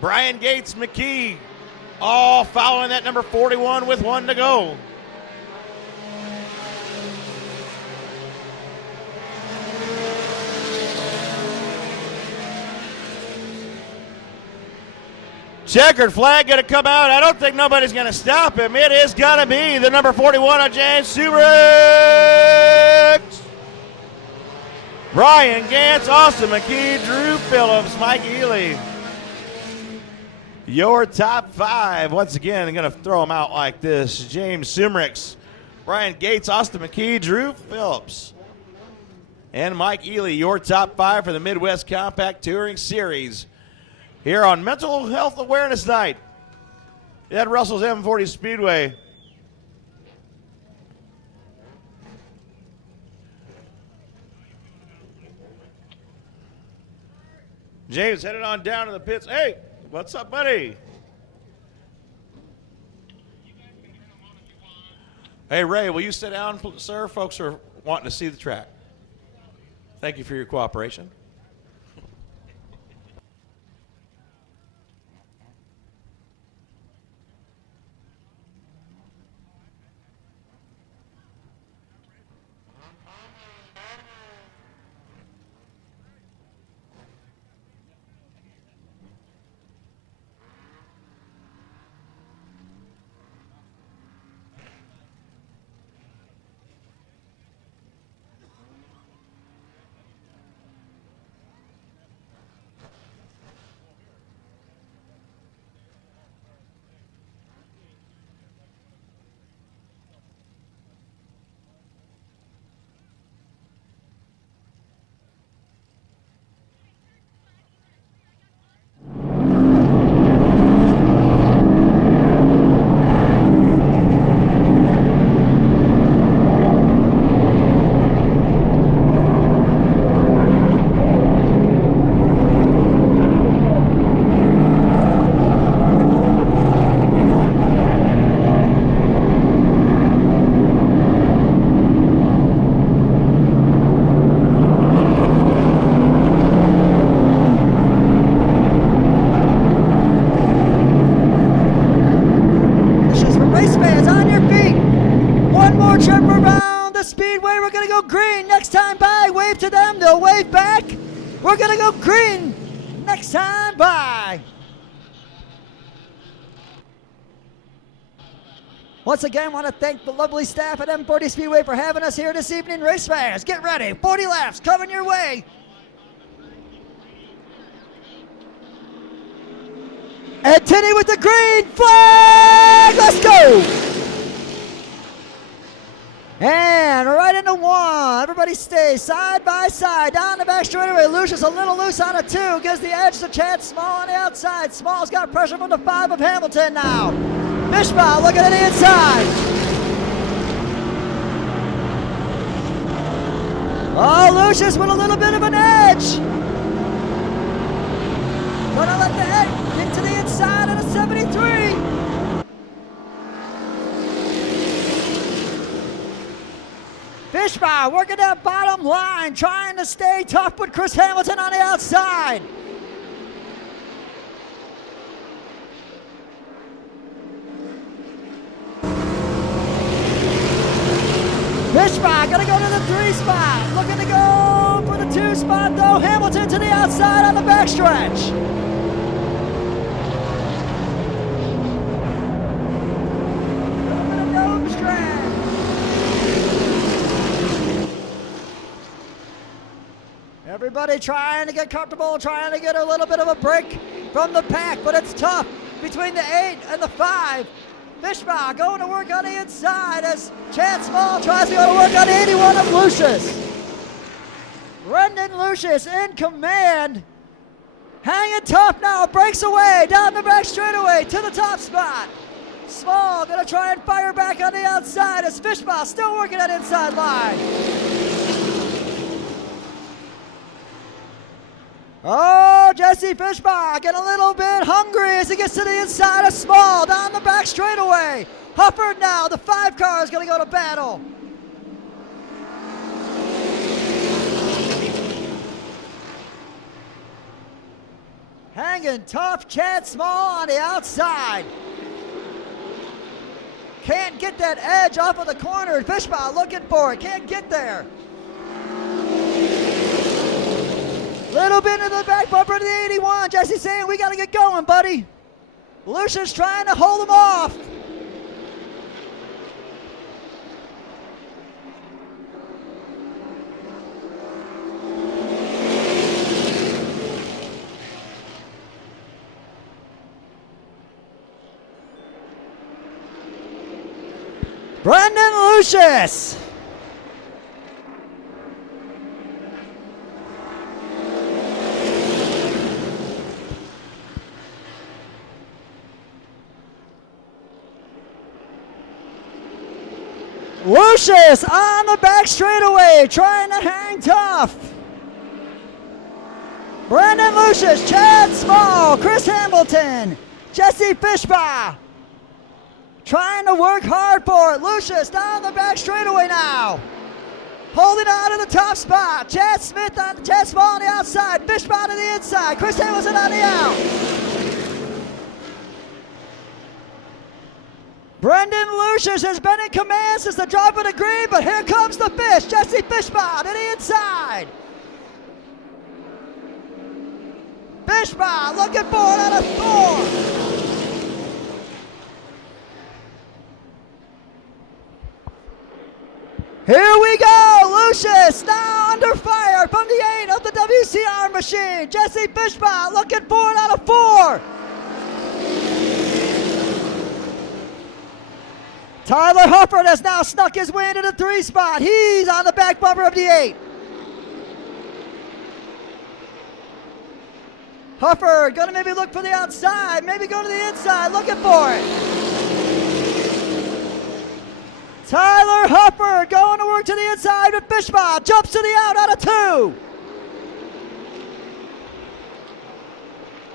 Brian Gates, McKee, all following that number 41 with 1 to go. Checkered flag going to come out. I don't think nobody's going to stop him. It is going to be the number 41 on James Sumerix. Brian Gantz, Austin McKee, Drew Phillips, Mike Ely. Your top 5. Once again, I'm going to throw them out like this. James Sumerix, Brian Gates, Austin McKee, Drew Phillips, and Mike Ely. Your top 5 for the Midwest Compact Touring Series. Here on Mental Health Awareness Night at Russell's M-40 Speedway. James headed on down to the pits. Hey, what's up, buddy? Hey, Ray, will you sit down, sir? Folks are wanting to see the track. Thank you for your cooperation. We're going to go green next time by. Once again, I want to thank the lovely staff at M-40 Speedway for having us here this evening. Race fans, get ready. 40 laps coming your way. And Tinny with the green flag. Let's go. And right into one. Everybody stay side by side. Down the back straightaway. Lucius a little loose on a 2. Gives the edge to Chad Small on the outside. Small's got pressure from the 5 of Hamilton now. Fishbaugh looking at the inside. Oh, Lucius with a little bit of an edge. Gonna let the edge get to the inside of the 73. Fishbaugh working that bottom line, trying to stay tough with Chris Hamilton on the outside. Fishbaugh gonna go to the 3 spot. Looking to go for the 2 spot though. Hamilton to the outside on the backstretch. Little bit of nose drag. Everybody trying to get comfortable, trying to get a little bit of a break from the pack, but it's tough. between the 8 and the 5. Fishbaugh going to work on the inside as Chad Small tries to go to work on the 81 of Lucius. Brendan Lucius in command. Hanging tough now, breaks away down the back straightaway to the top spot. Small gonna try and fire back on the outside as Fishbaugh still working that inside line. Oh, Jesse Fishbaugh getting a little bit hungry as he gets to the inside of Small down the back straightaway. Hufford now, the 5 car is gonna go to battle. Hanging tough, Chad Small on the outside. Can't get that edge off of the corner. Fishbaugh looking for it, can't get there. Little bit into the back bumper to the 81. Jesse saying, we gotta get going, buddy. Lucius trying to hold him off. Brendan Lucius. Lucius on the back straightaway, trying to hang tough. Brendan Lucius, Chad Small, Chris Hamilton, Jesse Fishbaugh. Trying to work hard for it. Lucius down the back straightaway now. Holding on to the top spot. Chad Small on the outside. Fishbaugh to the inside. Chris Hamilton on the out. Brendan Lucius has been in command since the drop of the green, but here comes the fish. Jesse Fishbaugh to the inside. Fishbaugh looking for it on a 4. Here we go, Lucius now under fire from the 8 of the WCR machine. Jesse Fishbaugh looking for it out of 4. Tyler Hufford has now snuck his way into the 3 spot. He's on the back bumper of the 8. Hufford gonna maybe look for the outside, maybe go to the inside, looking for it. Tyler Hufford going to work to the inside with Fishbaugh. Jumps to the out of 2.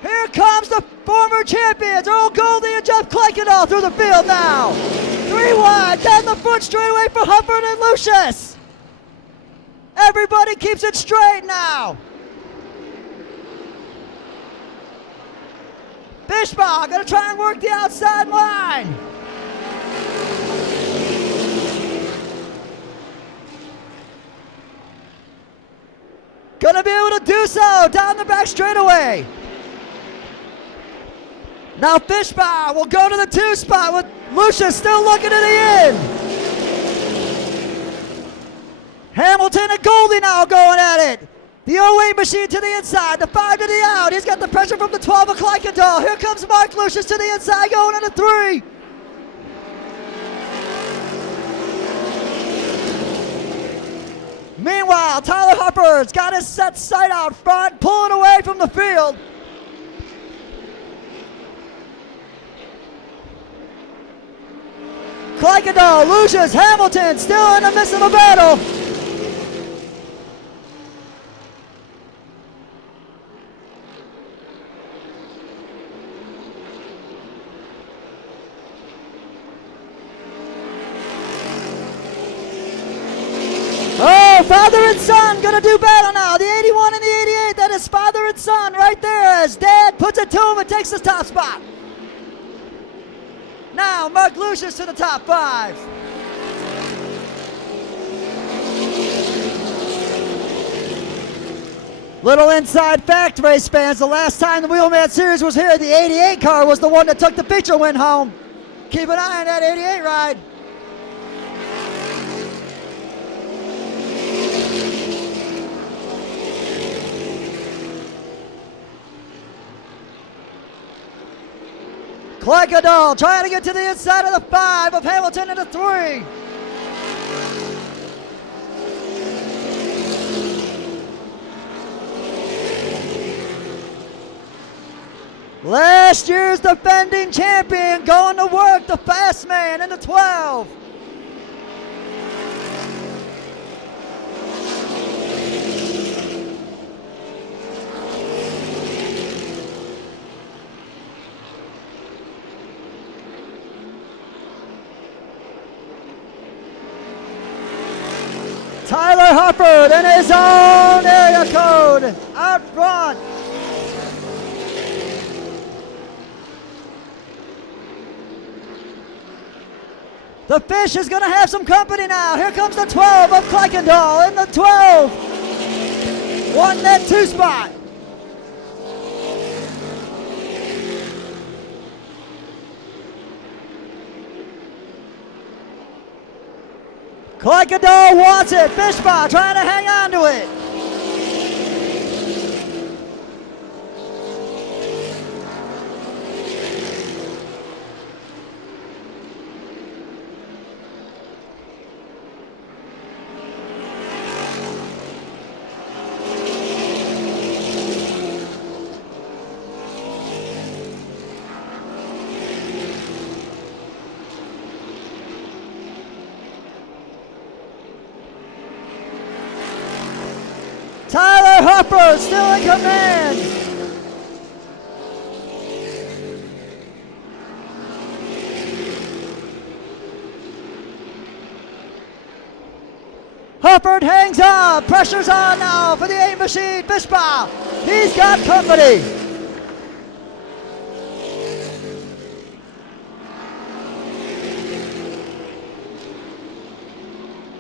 Here comes the former champions, Earl Goldie and Jeff Kleikendahl through the field now. 3 wide, down the front straightaway for Hufford and Lucius. Everybody keeps it straight now. Fishbaugh gonna try and work the outside line. Gonna be able to do so down the back straightaway. Now Fishbaugh will go to the 2 spot with Lucius still looking to the end. Hamilton and Goldie now going at it. The 08 machine to the inside, the 5 to the out. He's got the pressure from the 12 of Kleikendahl. Here comes Mark Lucius to the inside going into 3. Meanwhile, Tyler Hufford's got his set sight out front, pulling away from the field. Kleikendahl, Lucius, Hamilton still in the midst of a battle. Oh, father and son gonna do battle now. The 81 and the 88, that is father and son right there as dad puts it to him and takes the top spot. Now, Mark Lucius to the top 5. Little inside fact, race fans, the last time the Wheelman Series was here, the 88 car was the one that took the feature win home. Keep an eye on that 88 ride. Clickadoll trying to get to the inside of the 5 of Hamilton into 3. Last year's defending champion going to work, the fast man into 12. Tyler Hufford in his own area code out front. The Fish is going to have some company now. Here comes the 12 of Kuykendall in the 12. One net 2 spot. Kuykendall wants it. Fishball trying to hang on to it. Tyler Harper still in command. Hufford hangs up. Pressure's on now for the aim machine. Fishball. He's got company.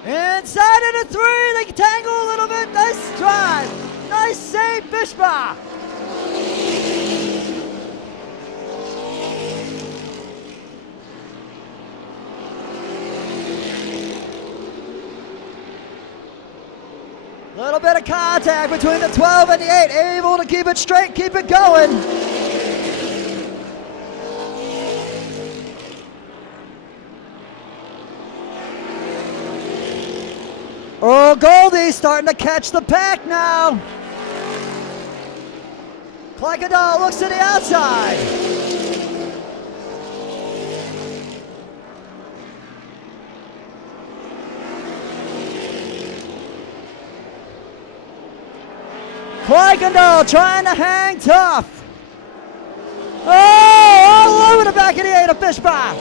Inside into 3, they tangle a little bit. Nice drive. Nice save, Fishball. Little bit of contact between the 12 and the 8. Able to keep it straight, keep it going. Oh, Goldie's starting to catch the pack now. Kuykendall looks to the outside. Kuykendall trying to hang tough. Oh, all over the back of the 8 of Fishball.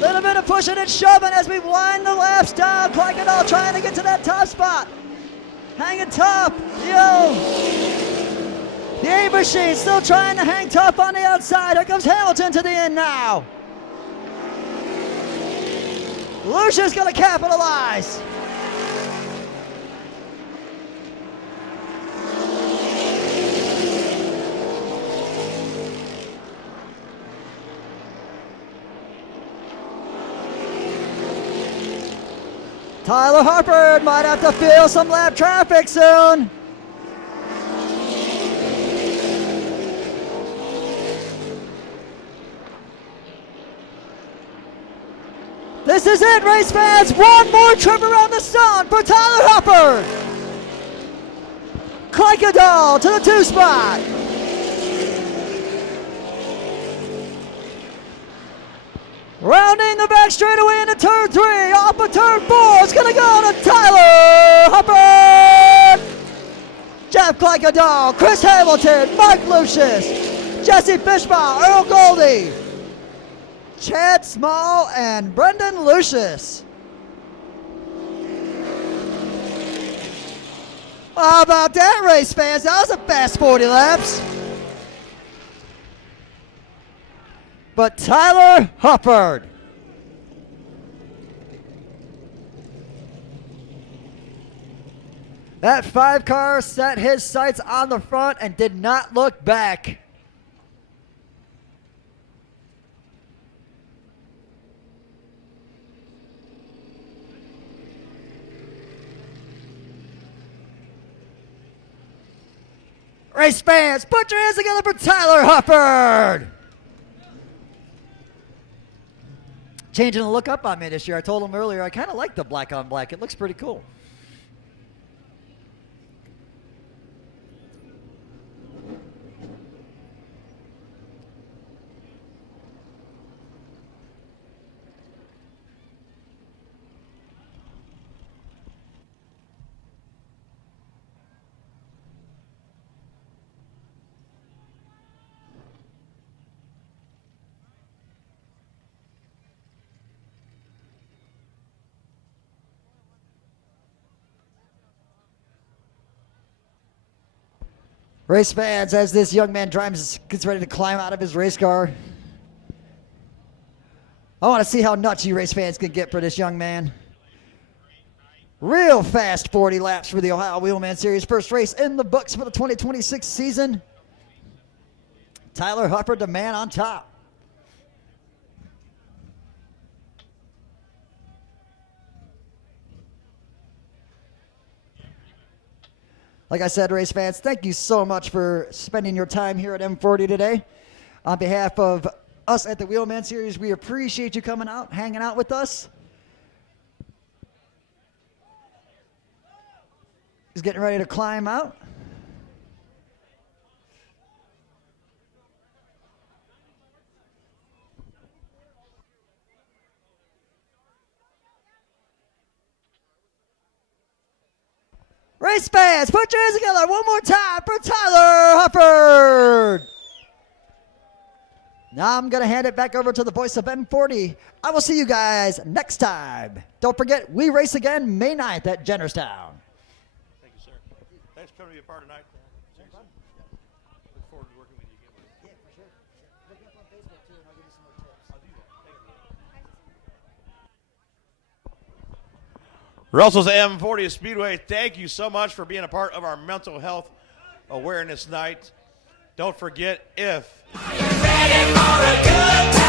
Little bit of pushing and shoving as we wind the laps down. Kuykendall trying to get to that top spot. Hanging tough. Yo. The A-Machine still trying to hang tough on the outside. Here comes Hamilton to the end now. Lucia's going to capitalize. Tyler Harper might have to feel some lap traffic soon. This is it, race fans. One more trip around the sun for Tyler Harper. Kuykendall to the 2 spot. Rounding the back straightaway into turn 3, off of turn 4, it's gonna go to Tyler Hufford! Jeff Kuykendall, Chris Hamilton, Mark Lucius, Jesse Fishbaugh, Earl Goldie, Chad Small, and Brendan Lucius. How about that, race fans? That was a fast 40 laps. But Tyler Hufford. That 5 car set his sights on the front and did not look back. Race fans, put your hands together for Tyler Hufford. Changing the look up on me this year. I told him earlier I kind of like the black on black. It looks pretty cool. Race fans, as this young man gets ready to climb out of his race car, I want to see how nuts you race fans can get for this young man. Real fast 40 laps for the Ohio Wheelman Series. First race in the books for the 2026 season. Tyler Hufford, the man on top. Like I said, race fans, thank you so much for spending your time here at M-40 today. On behalf of us at the Wheelman Series, we appreciate you coming out, hanging out with us. He's getting ready to climb out. Race fans, put your hands together one more time for Tyler Hufford. Now I'm going to hand it back over to the voice of M-40. I will see you guys next time. Don't forget, we race again May 9th at Jennerstown. Thank you, sir. Thanks for coming to be a part tonight. Look forward to working with you again. Yeah, for sure. Look me up on Facebook too, and I'll give you some more tips. I'll do that. Thank you. Russell's M-40 Speedway, thank you so much for being a part of our mental health awareness night. Don't forget, if Ready for a good time.